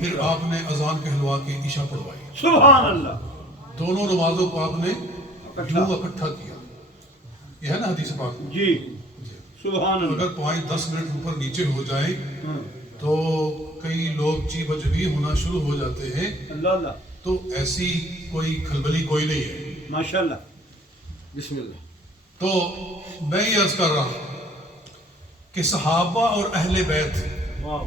پھر آپ نے اذان کہلوا کے عشاء پڑھوائی. سبحان اللہ. دونوں نمازوں کو آپ نے یوں اکٹھا کیا. یہ ہے نا حدیث پاک. جی سبحان اللہ. اگر پوائنٹ 10 منٹ اوپر نیچے ہو جائیں تو کئی لوگ چی بجبی ہونا شروع ہو جاتے ہیں. اللہ اللہ. تو ایسی کوئی کھلبلی کوئی نہیں ہے. ماشاء اللہ. بسم اللہ. تو میں یہ عرض کر رہا ہوں کہ صحابہ اور اہل بیت واو.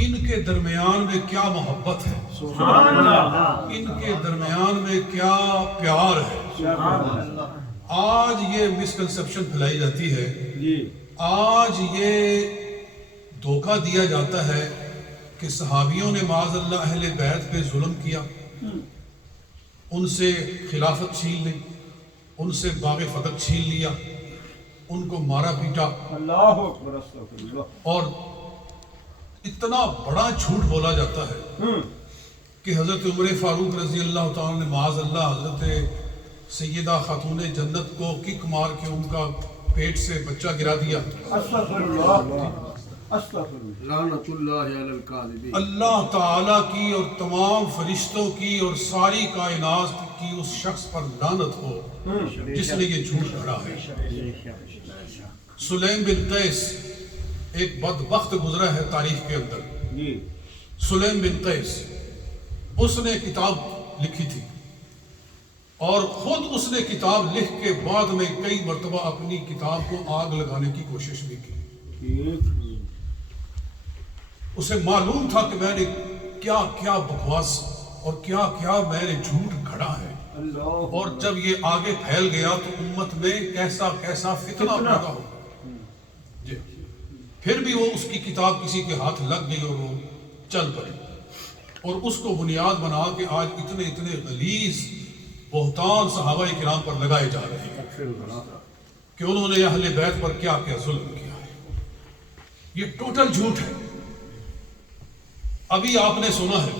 ان کے درمیان میں کیا محبت ہے, سبحان اللہ. ان کے درمیان میں کیا پیار ہے. سبحان اللہ. آج یہ مسکنسپشن پھیلائی جاتی ہے, جی آج یہ دھوکہ دیا جاتا ہے کہ صحابیوں نے معاذ اللہ اہل بیت پہ ظلم کیا, ان سے خلافت چھین لی, ان سے باغ فتح چھین لیا, ان کو مارا پیٹا, اللہ اکبر. استغفر اللہ. اور اتنا بڑا جھوٹ بولا جاتا ہے کہ حضرت عمر فاروق رضی اللہ تعالیٰ نے معاذ اللہ حضرت سیدہ خاتون جنت کو کک مار کے ان کا پیٹ سے بچہ گرا دیا. استغفر اللہ. استغفر اللہ. لعنت اللہ علی الکاذبین. اللہ تعالیٰ کی اور تمام فرشتوں کی اور ساری کائنات کی اس شخص پر لعنت ہو جس نے یہ جھوٹ گھڑا ہے. سلیم بن قیس ایک بدبخت گزرا ہے تاریخ کے اندر. جی سلیم بن قیس, اس نے کتاب لکھی تھی اور خود اس نے کتاب لکھ کے بعد میں کئی مرتبہ اپنی کتاب کو آگ لگانے کی کوشش بھی کی. اسے معلوم تھا کہ میں نے کیا کیا بکواس اور کیا کیا میں نے جھوٹ گھڑا ہے, اور جب یہ آگے پھیل گیا تو امت میں کیسا کیسا فتنہ پیدا ہو. جی پھر بھی وہ اس کی کتاب کسی کے ہاتھ لگ گئی اور وہ چل پڑی, اور اس کو بنیاد بنا کے آج اتنے اتنے غلیظ بہتان صحابہ کرام پر لگائے جا رہے ہیں کہ انہوں نے اہل بیت پر کیا کیا ظلم کیا ہے. یہ ٹوٹل جھوٹ ہے. ابھی آپ نے سنا ہے,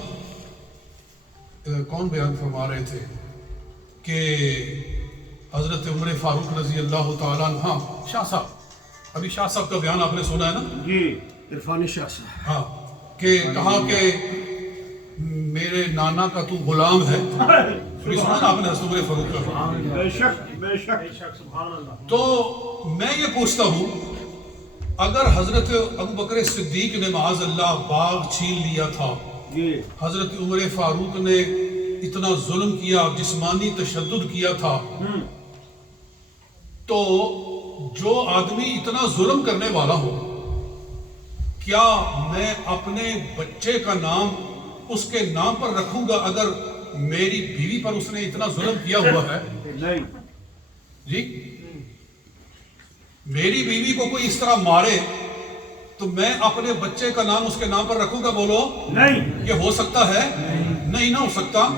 کون بیان فرما رہے تھے کہ حضرت عمر فاروق رضی اللہ تعالیٰ عنہ, شاہ صاحب, ابھی شاہ صاحب کا بیان آپ نے سنا ہے نا. جی عرفانی شاہ صاحب. ہاں, کہ کہا کہ میرے نانا کا تو غلام ہے. سنا نا آپ نے حضرت عمر فاروق کا. بے شک بے شک. سبحان اللہ. تو میں یہ پوچھتا ہوں, اگر حضرت ابو بکر صدیق نے معاذ اللہ باغ چھین لیا تھا, جی حضرت عمر فاروق نے اتنا ظلم کیا, جسمانی تشدد کیا تھا, تو جو آدمی اتنا ظلم کرنے والا ہو, کیا میں اپنے بچے کا نام اس کے نام پر رکھوں گا اگر میری بیوی پر اس نے اتنا ظلم کیا ہوا ہے؟ نہیں. جی میری بیوی کو کوئی اس طرح مارے تو میں اپنے بچے کا نام اس کے نام پر رکھوں گا؟ بولو نہیں. یہ ہو سکتا ہے؟ نہیں نہ ہو سکتا.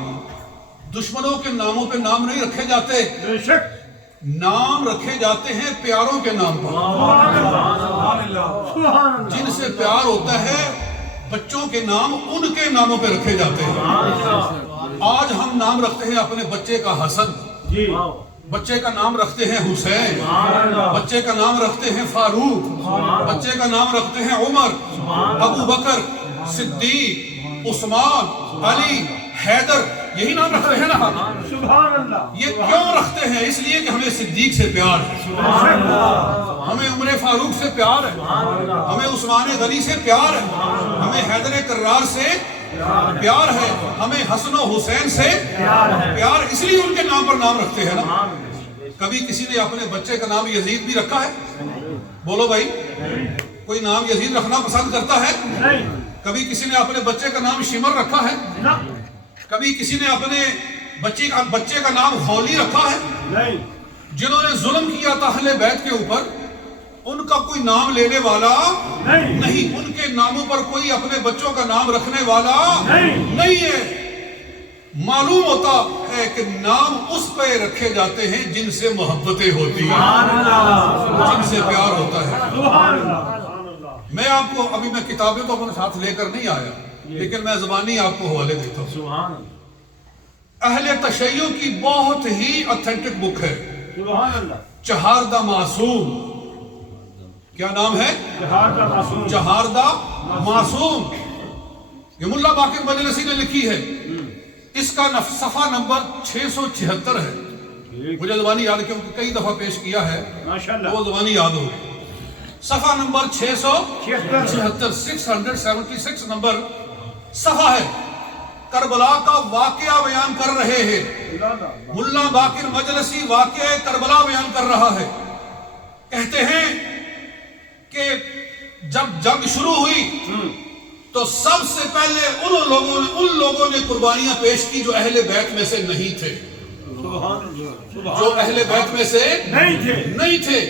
دشمنوں کے ناموں پہ نام نہیں رکھے جاتے, بے شک. نام رکھے جاتے ہیں پیاروں کے نام پر. سبحان اللہ. جن سے پیار ہوتا ہے بچوں کے نام ان کے ناموں پہ رکھے جاتے ہیں. آج ہم نام رکھتے ہیں اپنے بچے کا حسن, جی بچے کا نام رکھتے ہیں حسین, بچے کا نام رکھتے ہیں فاروق, بچے کا نام رکھتے ہیں عمر, ابو بکر, صدیق, عثمان, علی, حیدر, یہی نام رکھتے ہیں نا. سبحان اللہ. یہ کیوں رکھتے ہیں؟ اس لیے کہ ہمیں صدیق سے پیار ہے, ہمیں عمر فاروق سے پیار ہے, ہمیں عثمان غنی سے پیار ہے, ہمیں حیدر کرار سے پیار ہے, ہمیں حسن و حسین سے پیار, اس لیے ان کے نام پر نام رکھتے ہیں نا. کبھی کسی نے اپنے بچے کا نام یزید بھی رکھا ہے؟ بولو بھائی, کوئی نام یزید رکھنا پسند کرتا ہے؟ کبھی کسی نے اپنے بچے کا نام شمر رکھا ہے؟ کبھی کسی نے اپنے بچے کا نام غولی رکھا ہے؟ نہیں. جنہوں نے ظلم کیا تھا اہل بیت کے اوپر, ان کا کوئی نام لینے والا نہیں, ان کے ناموں پر کوئی اپنے بچوں کا نام رکھنے والا نہیں ہے. معلوم ہوتا ہے کہ نام اس پہ رکھے جاتے ہیں جن سے محبتیں ہوتی ہیں, جن سے پیار ہوتا ہے. میں آپ کو ابھی میں کتابیں تو اپنے ساتھ لے کر نہیں آیا, لیکن میں زبانی آپ کو حوالے دیتا ہوں. اہل تشیع کی بہت ہی اتھینٹک بک ہے, چہاردہ معصوم. کیا نام ہے؟ چہاردہ معصوم. یہ ملا باقر مجلسی نے لکھی ہے، اس کا صفحہ نمبر 676 ہے. مجھے زبانی یاد ہے کیونکہ کئی دفعہ پیش کیا ہے، وہ زبانی یاد ہو. صفحہ نمبر 676 676 نمبر صفحہ ہے. کربلا کا واقعہ بیان کر رہے ہیں. ملا باقر مجلسی واقعہ کربلا بیان کر رہا ہے. کہتے ہیں کہ جب جنگ شروع ہوئی تو سب سے پہلے ان لوگوں نے قربانیاں پیش کی جو اہل بیت میں سے نہیں تھے. جو اہل بیت میں سے نہیں تھے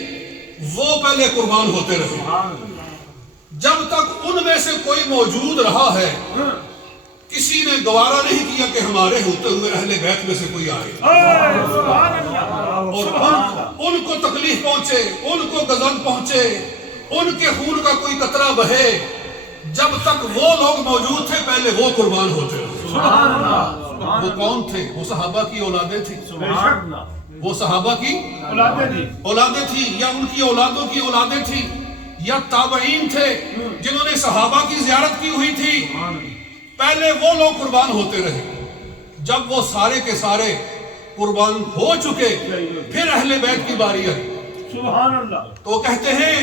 وہ پہلے قربان ہوتے رہے. جب تک ان میں سے کوئی موجود رہا ہے کسی نے گوارا نہیں کیا کہ ہمارے ہوتے ہوئے اہل بیت میں سے کوئی آئے اور ان کو تکلیف پہنچے، ان کو غضب پہنچے، ان کے خون کا کوئی قطرہ بہے. جب تک وہ لوگ موجود تھے پہلے وہ قربان ہوتے رہے. وہ کون تھے؟ وہ صحابہ کی اولادیں تھیں. وہ صحابہ کی اولادیں تھیں یا ان کی اولادوں کی اولادیں تھیں یا تابعین تھے جنہوں نے صحابہ کی زیارت کی ہوئی تھی. پہلے وہ لوگ قربان ہوتے رہے. جب وہ سارے کے سارے قربان ہو چکے پھر اہل بیت کی باری ہے. سبحان اللہ. تو وہ کہتے ہیں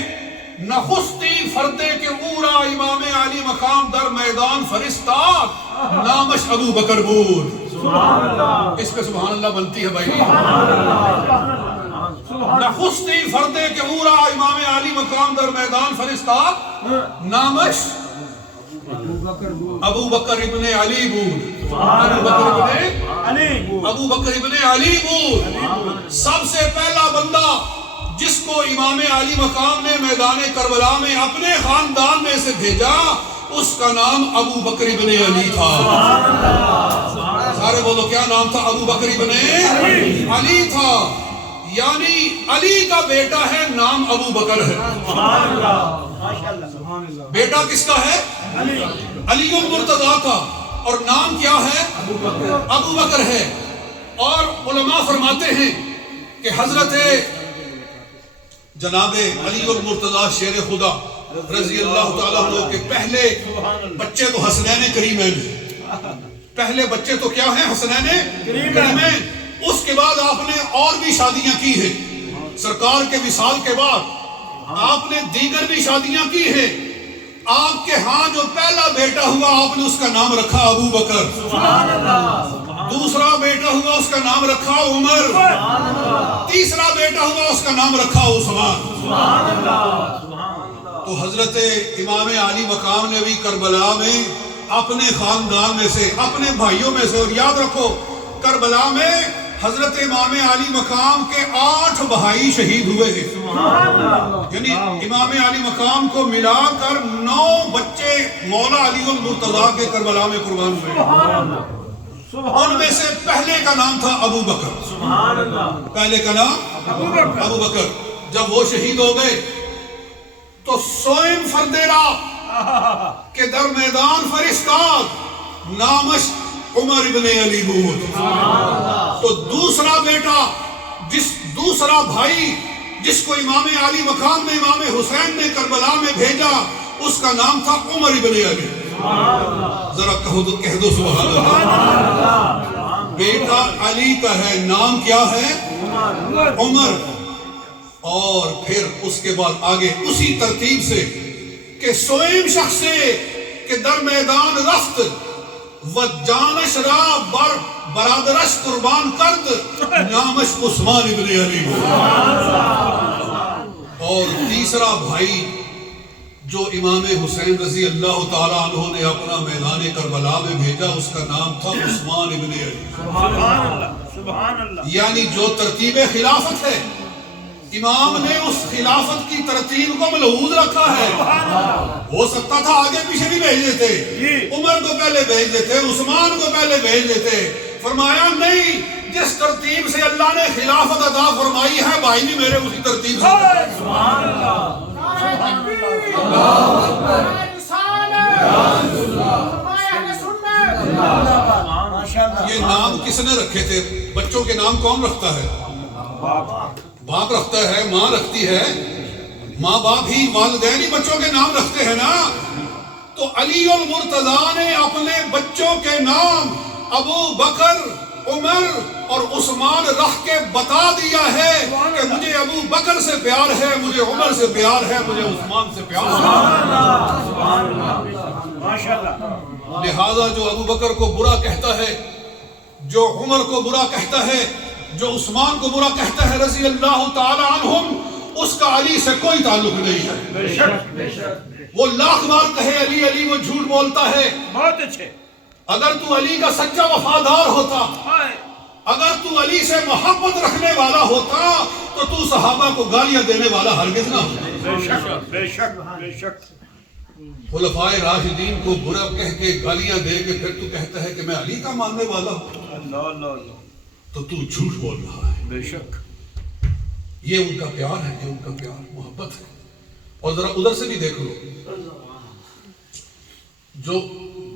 نخستی فردے کے اورا امام علی مقام در میدان فرستاد نامش ابو بکر بود. سبحان اللہ. اس پہ سبحان اللہ بنتی ہے بھائی. نخستی فردے کے اورا امام علی مقام در میدان فرستاد نامش ابو بکر ابن علی بود. ابو بکر ابن علی بود. سب سے پہلا بندہ جس کو امام علی مقام نے میدان کربلا میں اپنے خاندان میں سے بھیجا اس کا نام ابو بکر ابن علی تھا. سارے بولو کیا نام تھا؟ ابو بکر ابن علی تھا. یعنی علی کا بیٹا ہے، نام ابو بکر ہے. بیٹا کس کا ہے؟ علی المرتضیٰ کا، اور نام کیا ہے؟ ابو بکر ہے. اور علماء فرماتے ہیں کہ حضرت جناب علی المرتضیٰ شیر خدا رضی اللہ تعالیٰ عنہ کے پہلے بچے تو حسنین کریمین. پہلے بچے تو کیا ہیں؟ حسنین کریمین. اس کے بعد آپ نے اور بھی شادیاں کی ہیں. سرکار کے وصال کے بعد آپ نے دیگر بھی شادیاں کی ہیں. آپ کے ہاں جو پہلا بیٹا ہوا آپ نے اس کا نام رکھا ابو بکر. دوسرا بیٹا ہوا اس کا نام رکھا عمر. تیسرا بیٹا ہوا اس کا نام رکھا عثمان. تو حضرت امام علی مقام نے بھی کربلا میں اپنے خاندان میں سے، اپنے بھائیوں میں سے، اور یاد رکھو کربلا میں حضرت امام علی مقام کے 8 بھائی شہید ہوئے ہیں. یعنی امام علی مقام کو ملا کر 9 بچے مولا علی المرتضیٰ کے کربلا میں قربان ہوئے. ان میں سے پہلے کا نام تھا ابو بکر. پہلے کا نام ابو بکر. جب وہ شہید ہو گئے تو سوئم فردیرا کے در میدان فرستاد نامش عمر ابن علی بود. تو دوسرا بیٹا، دوسرا بھائی جس کو امام علی مقام نے امام حسین نے کربلا میں بھیجا اس کا نام تھا عمر ابن علی. ذرا کہہ دو سبحان اللہ. بیٹا علی کا ہے، نام کیا ہے؟ عمر. اور پھر اس کے بعد آگے اسی ترتیب سے کہ سوئم شخص کے در میدان رفت و جانش را بر برادرش قربان کرد نامش عثمان ابن علی. اور تیسرا بھائی جو امام حسین رضی اللہ تعالیٰ عنہ نے اپنا میدان کربلا میں بھیجا اس کا نام تھا عثمان ابن علی. سبحان اللہ. یعنی جو ترتیب خلافت ہے امام نے اس خلافت کی ترتیب کو ملحوظ رکھا ہے. ہو سکتا تھا آگے پیچھے بھی بھیج دیتے، عمر کو پہلے بھیج دیتے، عثمان کو پہلے بھیج دیتے. فرمایا نہیں، جس ترتیب سے اللہ نے خلافت عطا فرمائی ہے بھائی بھی میرے اسی ترتیب سے. سبحان اللہ. یہ نام کس نے رکھے تھے؟ بچوں کے نام کون رکھتا ہے؟ باپ رکھتا ہے، ماں رکھتی ہے. ماں باپ ہی، والدین ہی بچوں کے نام رکھتے ہیں نا. تو علی المرتضیٰ نے اپنے بچوں کے نام ابو بکر، عمر اور عثمان رکھ کے بتا دیا ہے کہ مجھے ابو بکر سے پیار ہے، مجھے عمر سے پیار ہے، مجھے عثمان سے پیار ہے۔ ماشاءاللہ۔ لہذا جو ابو بکر کو برا کہتا ہے، جو عمر کو برا کہتا ہے، جو عثمان کو برا کہتا ہے رضی اللہ تعالی عنہم، اس کا علی سے کوئی تعلق نہیں ہے۔ بے شک بے شک، وہ لاکھ بار کہے علی علی، وہ جھوٹ بولتا ہے۔ بہت اچھے۔ اگر تو علی کا سچا وفادار ہوتا، اگر تو علی سے محبت رکھنے والا ہوتا، تو صحابہ کو گالیاں دینے والا ہرگز نہ ہوتا۔ بے شک بے شک بے شک۔ خلفائے راشدین کو برا کہہ کے گالیاں دے کے پھر تو کہتا ہے کہ میں علی کا ماننے والا ہوں، اللہ اللہ اللہ، تو جھوٹ بول رہا ہے۔ بے شک۔ یہ ان کا پیار ہے، یہ ان کا پیار محبت ہے۔ اور ذرا ادھر سے بھی دیکھ لو، جو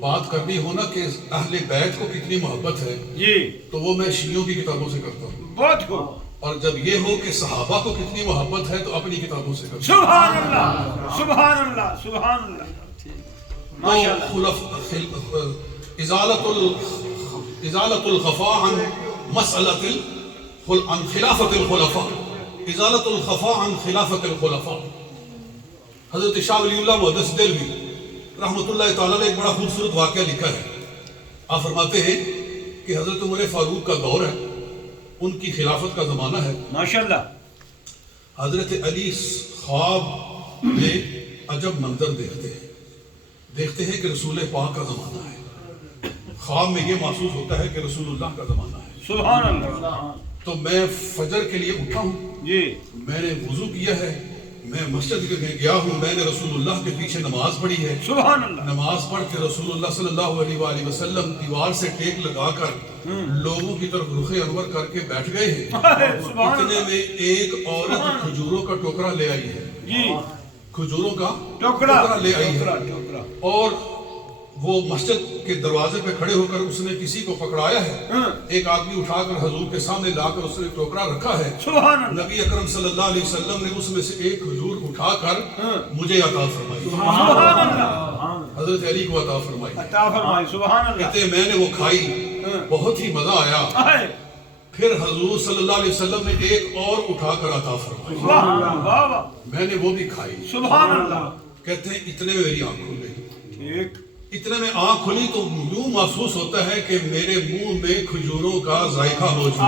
بات کرنی ہو نا کہ اہل بیت کو کتنی محبت ہے، جی تو وہ میں شیعوں کی کتابوں سے کرتا ہوں، بہت خوب۔ اور جب یہ ہو کہ صحابہ کو کتنی محبت ہے تو اپنی کتابوں سے کرتا سبحان اللہ سبحان اللہ سبحان اللہ، ماشاءاللہ۔ ہوں۔ ازالت الخفاء عن عن خلافت الخلفاء، ازالت الخفاء عن خلافت الخلفاء۔ حضرت شاہ ولی اللہ محدث دہلوی رحمۃ اللہ تعالیٰ نے ایک بڑا خوبصورت واقعہ لکھا ہے۔ آپ فرماتے ہیں کہ حضرت عمر فاروق کا دور ہے، ان کی خلافت کا زمانہ ہے۔ ماشاءاللہ۔ حضرت علی خواب میں عجب منظر دیکھتے ہیں کہ رسول پاک کا زمانہ ہے۔ خواب میں یہ محسوس ہوتا ہے کہ رسول اللہ کا زمانہ ہے۔ سبحان اللہ۔ تو میں فجر کے لیے اٹھا ہوں، جی میں نے وضو کیا ہے، میں مسجد میں گیا ہوں، میں نے رسول اللہ کے پیچھے نماز پڑھی ہے۔ سبحان اللہ۔ نماز پڑھ کے رسول اللہ صلی اللہ علیہ وآلہ وسلم دیوار سے ٹیک لگا کر لوگوں کی طرف رخ انور کر کے بیٹھ گئے ہیں۔ سبحان اتنے اللہ۔ میں ایک عورت کھجوروں کا ٹوکرا لے آئی ہے، جی کھجوروں کا ٹوکرا لے آئی ہے، ٹوکرا۔ اور وہ مسجد کے دروازے پہ کھڑے ہو کر اس نے کسی کو پکڑایا ہے۔ ایک آدمی اٹھا کر حضور کے سامنے لا کر اس نے ٹوکرا رکھا ہے۔ سبحان اللہ۔ نبی اکرم صلی اللہ علیہ وسلم نے اس میں سے ایک کھجور اٹھا کر مجھے عطا فرمائی، سبحان اللہ۔ حضرت علی کو عطا فرمائی۔ عطا فرمائی۔ سبحان اللہ۔ کہتے ہیں میں نے وہ کھائی، بہت ہی مزہ آیا۔ آئے۔ پھر حضور صلی اللہ علیہ وسلم نے ایک اور اٹھا کر عطا فرمائی، واہ واہ واہ۔ میں نے وہ بھی کھائی۔ سبحان اللہ۔ کہتے ہیں اتنے میں میری آنکھ کھل گئی، ٹھیک۔ اتنے میں آنکھ کھلی تو یوں محسوس ہوتا ہے کہ میرے منہ میں کھجوروں کا ذائقہ موجود ہے،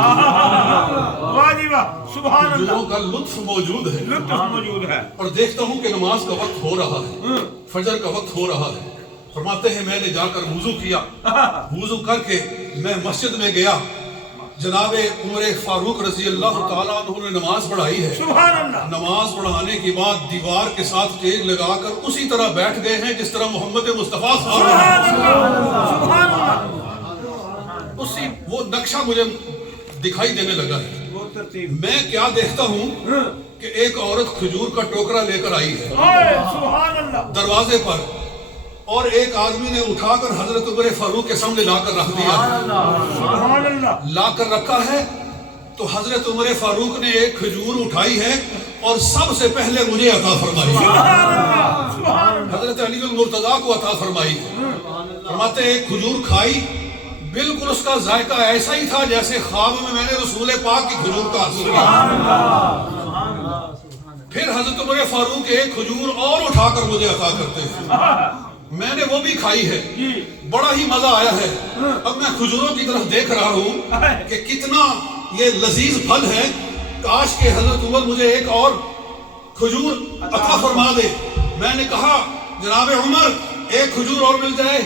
واہ جی واہ، سبحان اللہ۔ کھجوروں کا لطف موجود ہے۔ لطف موجود ہے۔ اور دیکھتا ہوں کہ نماز کا وقت ہو رہا ہے، فجر کا وقت ہو رہا ہے۔ فرماتے ہیں میں نے جا کر وضو کیا، وضو کر کے میں مسجد میں گیا، جناب عمر فاروق رضی اللہ تعالیٰ عنہ نے نماز پڑھائی ہے۔ سبحان اللہ۔ نماز پڑھانے کے بعد دیوار کے ساتھ ٹیک لگا کر اسی طرح بیٹھ گئے ہیں جس طرح محمد مصطفیٰ صلی اللہ علیہ وسلم، سبحان اللہ۔ اسی وہ نقشہ مجھے دکھائی دینے لگا ہے۔ وہ ترتیب۔ میں کیا دیکھتا ہوں کہ ایک عورت کھجور کا ٹوکرا لے کر آئی ہے آئے، سبحان اللہ۔ دروازے پر، اور ایک آدمی نے اٹھا کر حضرت عمر فاروق کے سامنے لا کر رکھ دیا ہے۔ سبحان اللہ۔ لا کر رکھا ہے تو حضرت عمر فاروق نے ایک کھجور اٹھائی ہے اور سب سے پہلے مجھے عطا فرمائی ہے، سبحان اللہ۔ سبحان اللہ۔ حضرت علی المرتضیٰ کو عطا فرمائی ہے۔ فرماتے ہیں ایک کھجور کھائی، بالکل اس کا ذائقہ ایسا ہی تھا جیسے خواب میں نے رسول پاک کی کھجور کا حاصل کیا۔ پھر حضرت عمر فاروق ایک کھجور اور اٹھا کر مجھے عطا کرتے ہیں، میں نے وہ بھی کھائی ہے، بڑا ہی مزہ آیا ہے۔ اب میں کھجوروں کی طرف دیکھ رہا ہوں کہ کتنا یہ لذیذ پھل ہے، کاش کہ حضرت عمر مجھے ایک اور کھجور عطا فرما دے۔ میں نے کہا جناب عمر ایک کھجور اور مل جائے،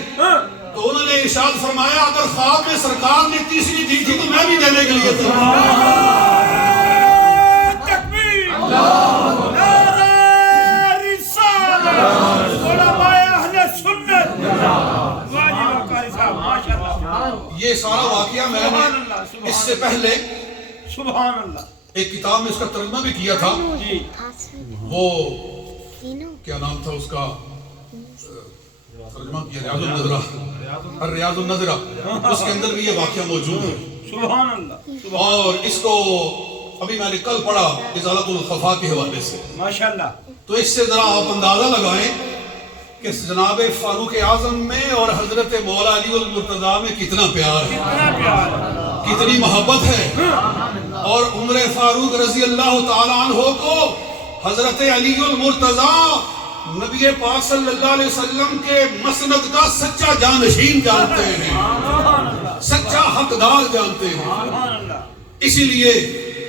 تو انہوں نے ارشاد فرمایا اگر خواب میں سرکار نے تیسری دی تھی تو میں بھی دینے کے لیے تھا۔ یہ سارا واقعہ میں نے اس سے پہلے سبحان اللہ ایک کتاب میں اس کا ترجمہ بھی کیا تھا، جی وہ کیا نام تھا اس کا، ترجمہ کیا ریاض النظرہ، الریاض النظرہ، اس کے اندر بھی یہ واقعہ موجود ہے۔ سبحان اللہ۔ اور اس کو ابھی میں نے کل پڑھا ازالت الخفاء کے حوالے سے، ماشاءاللہ۔ تو اس سے ذرا آپ اندازہ لگائیں کہ جناب فاروق اعظم میں اور حضرت مولا علی المرتضیٰ میں کتنا پیار ہے، کتنا پیار ہے، کتنی محبت ہے. اور عمر فاروق رضی اللہ تعالیٰ عنہ کو حضرت علی المرتضیٰ نبی پاک صلی اللہ علیہ وسلم کے مسند کا سچا جانشین جانتے ہیں، سچا حقدار جانتے ہیں. سبحان اللہ، اسی لیے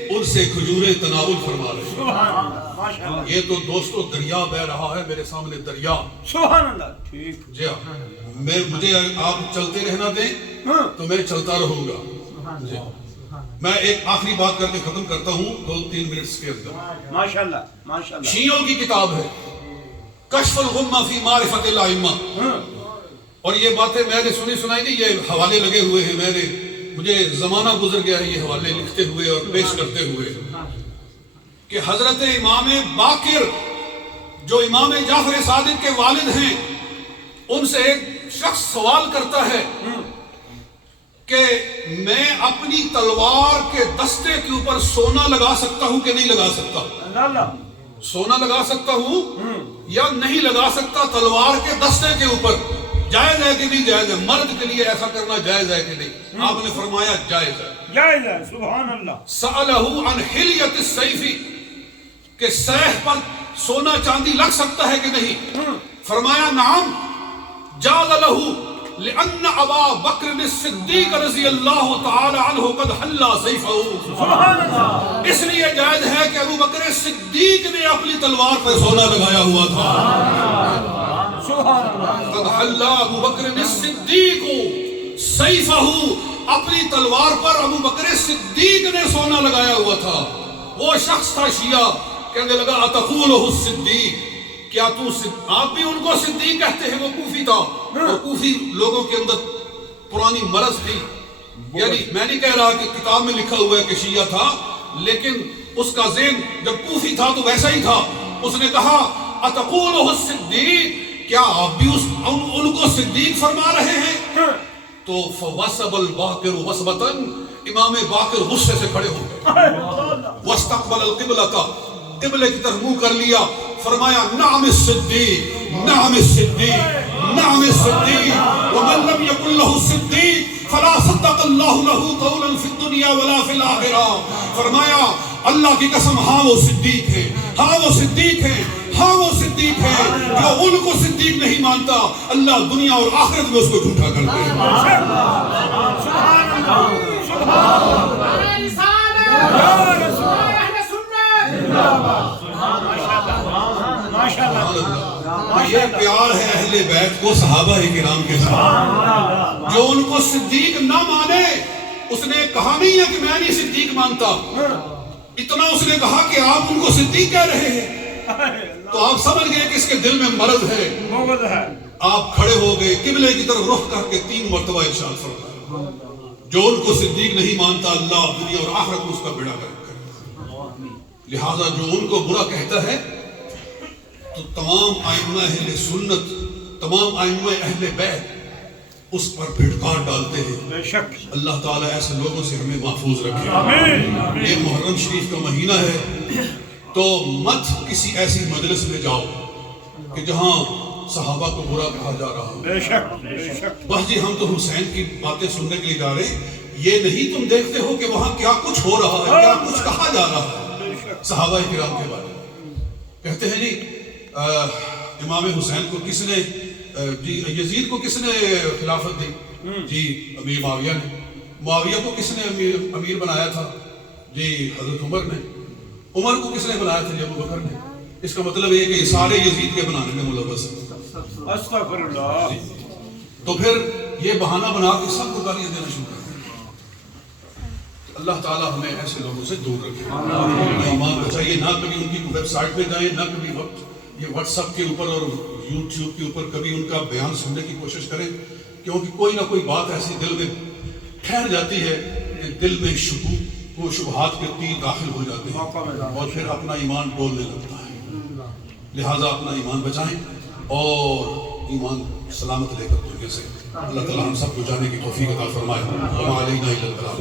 ان سے کھجوریں تناول فرما رہے ہیں. سبحان اللہ، ماشاء اللہ، یہ تو دوستو دریا بہ رہا ہے میرے سامنے، دریا. سبحان اللہ. ٹھیک، جی ہاں، مجھے آپ چلتے رہنا دیں تو میں چلتا رہوں گا. جی میں ایک آخری بات کر کے ختم کرتا ہوں 2-3 منٹس کے اندر. ماشاء اللہ، ماشاء اللہ. شیعوں کی کتاب ہے کشف الغمہ فی معرفت الائمہ، اور یہ باتیں میں نے سنی سنائی نہیں، یہ حوالے لگے ہوئے ہیں. مجھے زمانہ گزر گیا ہے یہ حوالے لکھتے ہوئے اور پیش کرتے ہوئے، کہ حضرت امام باقر جو امام جعفر صادق کے والد ہیں، ان سے ایک شخص سوال کرتا ہے کہ میں اپنی تلوار کے دستے کے اوپر سونا لگا سکتا ہوں کہ نہیں لگا سکتا؟ اللہ اللہ، سونا لگا سکتا ہوں یا نہیں لگا سکتا تلوار کے دستے کے اوپر؟ جائز ہے کہ نہیں جائز ہے؟ مرد کے لیے ایسا کرنا جائز ہے کہ نہیں؟ آپ نے فرمایا جائز ہے. جائز ہے. سبحان اللہ. سألہ عن حلیت السیف، کہ سیف پر سونا چاندی لگ سکتا ہے کہ نہیں؟ فرمایا نعم. جاز لہ لأن ابا بکر الصدیق رضی اللہ تعالی عنہ قد حلا سیفہ، سبحان اللہ. اس لیے جائز ہے کہ ابو بکر صدیق نے اپنی تلوار پر سونا لگایا ہوا تھا. سبحان اللہ. قد حلا ابو بکر الصدیق سیفہ، اپنی تلوار پر ابو بکر صدیق نے سونا لگایا ہوا تھا. وہ شخص تھا شیعہ، کہنے لگا اتقولہ الصدیق، کیا تو آپ بھی ان کو صدیق کہتے ہیں؟ وہ کوفی تھا، اور کوفی لوگوں کے اندر پرانی مرض تھی. یعنی میں نہیں کہہ رہا کہ کتاب میں لکھا ہوا ہے کہ شیعہ تھا، لیکن اس کا ذہن جب کوفی تھا تو ویسا ہی تھا. اس نے کہا اتقولہ الصدیق، کیا آپ بھی ان کو صدیق فرما رہے ہیں؟ تو فوسب الباقر وسبتن، امام باقر غصے سے کھڑے ہو گئے. واستقبل القبلہ، قبلے کی طرف منہ کر لیا. فرمایا نعم الصدیق، نعم الصدیق، نعم الصدیق، ومن لم یکن لہ الصدیق فلا صدق اللہ لہ قولا فی الدنیا ولا فی الآخرہ. فرمایا اللہ کی قسم، ہاں وہ صدیق ہے، ہاں وہ صدیق ہے، ہاں وہ صدیق ہے. جو ان کو صدیق نہیں مانتا، اللہ دنیا اور آخرت میں اس کو جھوٹا کر دے. سبحان اللہ، سبحان یہ پیار ہے اہل بیت کو صحابہ کرام کے ساتھ. جو ان کو صدیق نہ مانے، اس نے کہا نہیں ہے کہ میں نہیں صدیق مانتا، اتنا اس نے کہا کہ آپ ان کو صدیق کہہ رہے ہیں. تو آپ سمجھ گئے کہ اس کے دل میں مرض ہے. آپ کھڑے ہو گئے، قبلے کی طرف رخ کر کے 3 مرتبہ ارشاد فرمایا جو ان کو صدیق نہیں مانتا، اللہ دنیا اور آخرت میں اس کا بیڑا گرک کرے. لہذا جو ان کو برا کہتا ہے تو تمام ائمہ اہل سنت، تمام ائمہ اہل بیت اس پر پھٹکار ڈالتے ہیں. بے شک. اللہ تعالیٰ ایسے لوگوں سے ہمیں محفوظ رکھے. آمین. یہ محرم شریف کا مہینہ ہے، تو مت کسی ایسی مجلس میں جاؤ کہ جہاں صحابہ کو برا کہا جا رہا ہو. بے شک، بے شک. بس جی ہم تو حسین کی باتیں سننے کے لیے جا رہے ہیں، یہ نہیں تم دیکھتے ہو کہ وہاں کیا کچھ ہو رہا ہے، کیا کچھ کہا جا رہا ہے صحابہ کرام کے بارے میں. کہتے ہیں جی امام حسین کو کس نے، جی یزید کو کس نے خلافت دی؟ جی امیر معاویہ نے. معاویہ کو کس نے امیر بنایا تھا؟ جی حضرت عمر نے. عمر کو کس نے بنایا تھا؟ جی ابو بکر نے. اس کا مطلب یہ کہ یہ سارے یزید کے بنانے میں ملوث ہیں. استغفر اللہ. تو پھر یہ بہانہ بنا کے سب کو گالیاں دینا شروع کر دیں. اللہ تعالیٰ ہمیں ایسے لوگوں سے دور رکھے. اپنا ایمان بچائیے. نہ کبھی ان کی ویب سائٹ پہ جائیں، نہ کبھی یہ واٹس ایپ کے اوپر اور یوٹیوب کے اوپر کبھی ان کا بیان سننے کی کوشش کریں، کیونکہ کوئی نہ کوئی بات ایسی دل میں ٹھہر جاتی ہے کہ دل میں شکوک و شبہات کے تیر داخل ہو جاتے ہیں اور پھر اپنا ایمان ڈولنے لگتا ہے. لہٰذا اپنا ایمان بچائیں اور ایمان سلامت لے کر دنیا سے. اللہ تعالیٰ ہم سب کو جانے کی توفیق عطا فرمائے. وما علینا الا البلاغ.